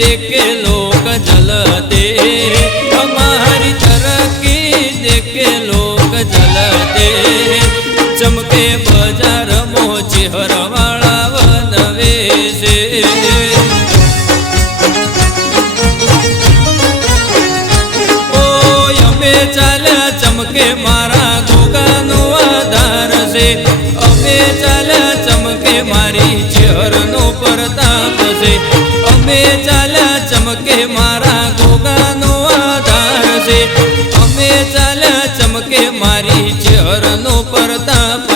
देख लोग जलते हमारी तरक्की देख लोग जलते चमके बाजार मो चेहर वाला बनवे से ओ अमे चाल्या चमके मारा दुकानो आधार से अमे चाल्या चमके मारी चेहर નો પ્રતાપ છે અમે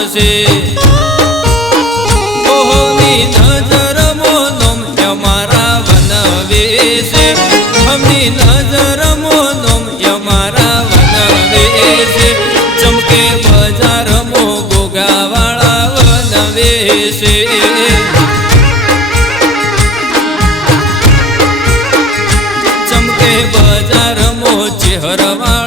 થશે ઓહની નજર મોનમ અમારા વનવે છે હમની નજર મોનમ અમારા વનવે છે ચમકે બજાર મો ગોગાવાળા વનવે છે ચમકે બજાર મો ચહેરવા